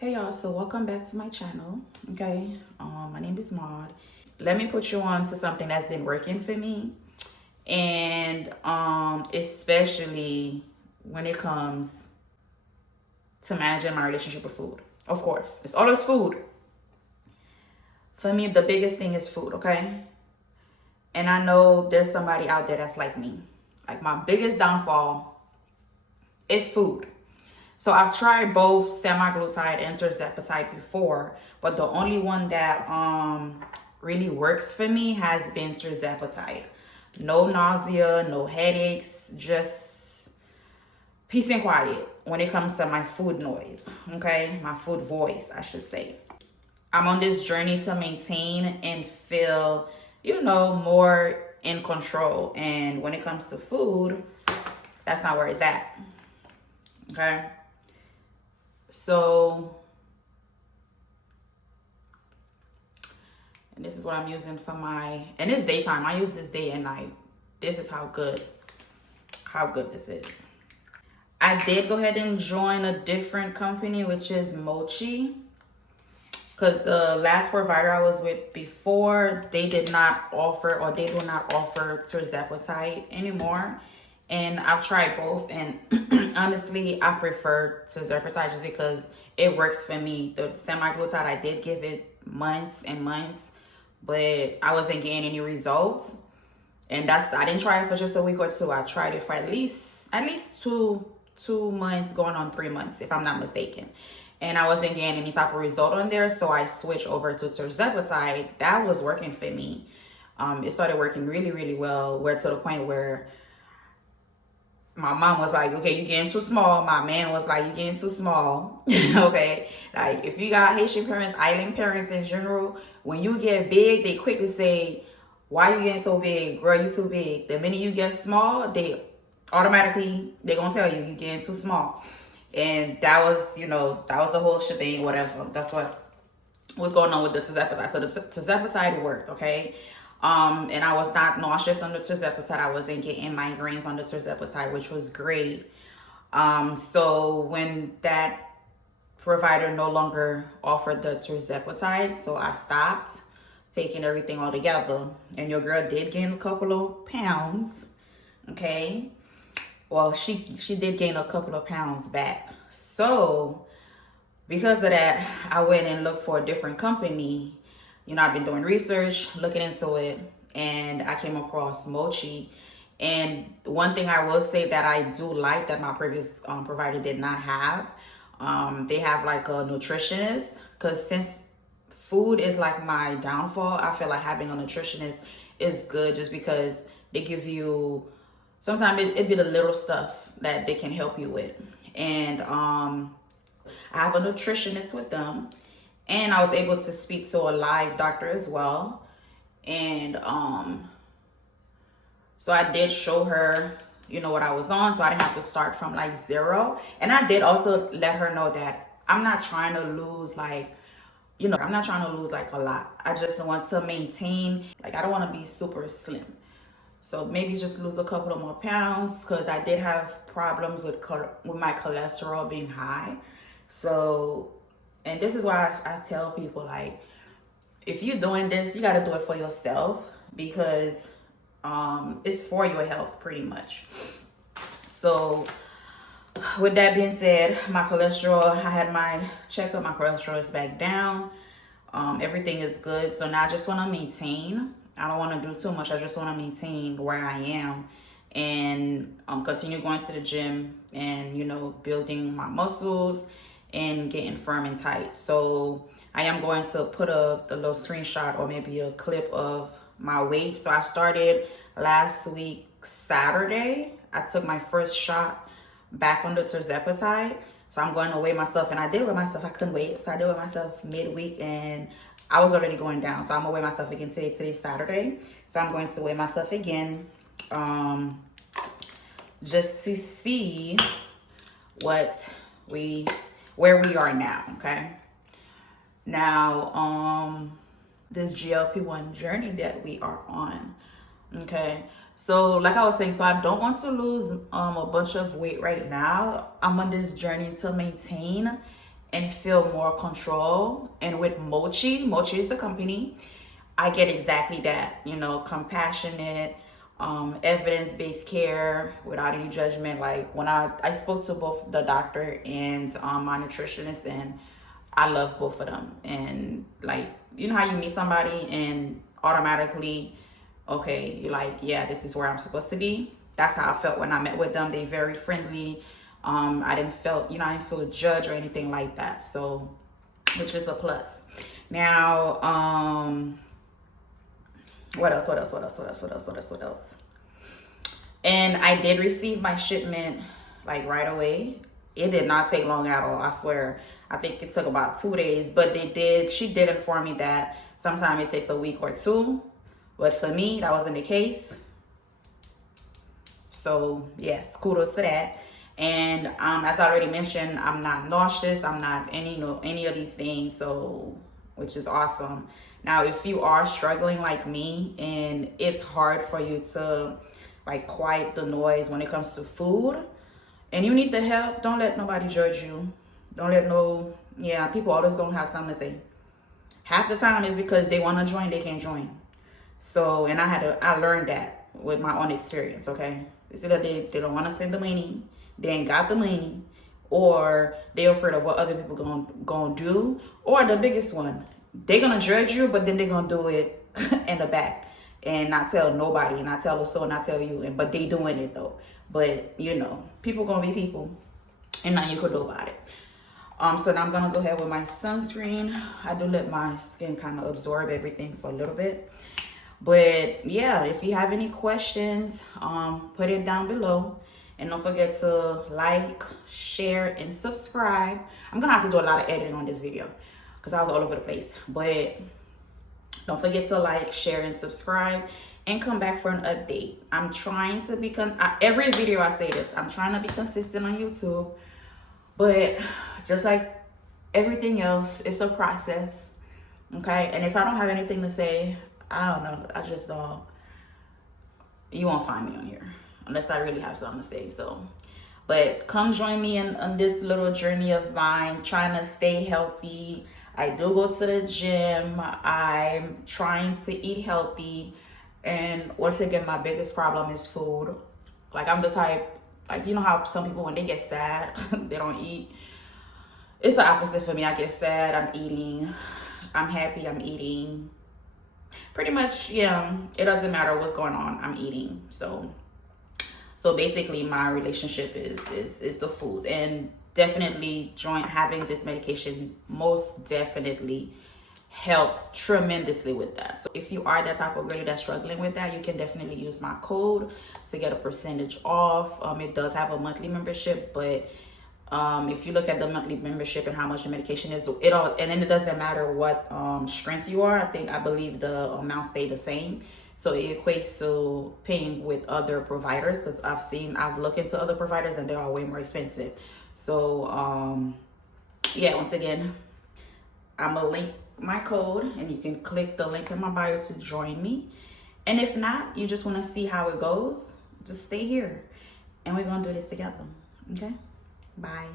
Hey y'all, so welcome back to my channel. Okay, my name is Maud. Let me put you on to something that's been working for me, and especially when it comes to managing my relationship with food. Of course, it's always food. For me, the biggest thing is food, okay? And I know there's somebody out there that's like me. Like, my biggest downfall is food. So I've tried both semaglutide and tirzepatide before, but the only one that really works for me has been tirzepatide. No nausea, no headaches, just peace and quiet when it comes to my food noise, okay? My food voice, I should say. I'm on this journey to maintain and feel, more in control. And when it comes to food, that's not where it's at, okay? So, and this is what I'm using for and it's daytime. I use this day and night. This is how good this is. I did go ahead and join a different company, which is Mochi. Because the last provider I was with before, they do not offer tirzepatide anymore. And I've tried both, and honestly, I prefer Tirzepatide just because it works for me. The semaglutide, I did give it months and months, but I wasn't getting any results. And I didn't try it for just a week or two. I tried it for at least two months, going on 3 months, if I'm not mistaken. And I wasn't getting any type of result on there, so I switched over to Tirzepatide. That was working for me. It started working really, really well. We're to the point where my mom was like, okay, you getting too small. My man was like, you getting too small. Okay. Like, if you got Haitian parents, island parents in general, when you get big, they quickly say, why you getting so big? Girl, you too big. The minute you get small, they gonna tell you getting too small. And that was the whole shebang, whatever. That's what was going on with the Tirzepatide. So the Tirzepatide worked, okay? And I was not nauseous on the Tirzepatide. I wasn't getting migraines on the Tirzepatide, which was great. So when that provider no longer offered the Tirzepatide, so I stopped taking everything all together. And your girl did gain a couple of pounds, okay? Well, she did gain a couple of pounds back. So because of that, I went and looked for a different company. I've been doing research, looking into it, and I came across Mochi. And one thing I will say that I do like that my previous provider did not have, they have like a nutritionist. Because since food is like my downfall, I feel like having a nutritionist is good just because they give you, sometimes it be the little stuff that they can help you with. And I have a nutritionist with them. And I was able to speak to a live doctor as well. And so I did show her, what I was on. So I didn't have to start from like zero. And I did also let her know that I'm not trying to lose I'm not trying to lose like a lot. I just want to maintain, I don't want to be super slim. So maybe just lose a couple of more pounds because I did have problems with my cholesterol being high. So, and this is why I tell people, if you're doing this, you got to do it for yourself because it's for your health pretty much. So with that being said, my cholesterol, I had my checkup, my cholesterol is back down. Everything is good. So now I just want to maintain. I don't want to do too much. I just want to maintain where I am and continue going to the gym and, building my muscles and getting firm and tight. So I am going to put the little screenshot or maybe a clip of my weight. So I started last week, Saturday. I took my first shot back on the Tirzepatide. So I'm going to weigh myself, and I did weigh myself. I couldn't wait. So I did weigh myself midweek, and I was already going down. So I'm going to weigh myself again today. Today's Saturday. So I'm going to weigh myself again just to see where we are now, okay? Now, this GLP-1 journey that we are on, okay? So like I was saying, so I don't want to lose a bunch of weight right now. I'm on this journey to maintain and feel more control. And with Mochi is the company, I get exactly that, you know, compassionate, evidence-based care without any judgment. Like when I spoke to both the doctor and my nutritionist, and I love both of them. And like, you know how you meet somebody and automatically, okay, you're like, yeah, this is where I'm supposed to be. That's how I felt when I met with them. They very friendly. I didn't feel judged or anything like that. So, which is a plus. Now, what else? And I did receive my shipment like right away. It did not take long at all, I swear. I think it took about 2 days, but she did inform me that sometimes it takes a week or two. But for me, that wasn't the case. So yes, kudos to that. And as I already mentioned, I'm not nauseous. I'm not any of these things. So, which is awesome. Now, if you are struggling like me and it's hard for you to like quiet the noise when it comes to food and you need the help, don't let nobody judge you. Don't let people always gonna have something to say. Half the time is because they want to join, they can't join. So, and I learned that with my own experience, okay? It's either they don't want to spend the money, they ain't got the money, or they're afraid of what other people gonna do, or the biggest one, they're gonna judge you, but then they're gonna do it in the back and not tell nobody, not tell us so, not tell you, but they doing it though. But you know, people gonna be people, and nothing you could do about it. So now I'm gonna go ahead with my sunscreen. I do let my skin kind of absorb everything for a little bit. But yeah, if you have any questions, put it down below. And don't forget to like, share, and subscribe. I'm gonna have to do a lot of editing on this video because I was all over the place. But don't forget to like, share, and subscribe, and come back for an update. I'm trying to be, every video I say this, I'm trying to be consistent on YouTube. But just like everything else, it's a process, okay? And if I don't have anything to say, I don't know, I just don't, you won't find me on here unless I really have something to say. So, but come join me on this little journey of mine, trying to stay healthy. I do go to the gym. I'm trying to eat healthy. And once again, my biggest problem is food. Like I'm the type, like, you know how some people, when they get sad, they don't eat. It's the opposite for me. I get sad, I'm eating. I'm happy, I'm eating. Pretty much, yeah, it doesn't matter what's going on, I'm eating. So basically my relationship is the food. And definitely having this medication most definitely helps tremendously with that. So if you are that type of girl that's struggling with that, you can definitely use my code to get a percentage off. It does have a monthly membership, but if you look at the monthly membership and how much the medication is, and then it doesn't matter what strength you are. I believe the amount stay the same. So it equates to paying with other providers, because I've looked into other providers and they are way more expensive. So yeah, once again, I'm gonna link my code and you can click the link in my bio to join me. And if not, you just want to see how it goes, just stay here and we're gonna do this together. Okay, bye.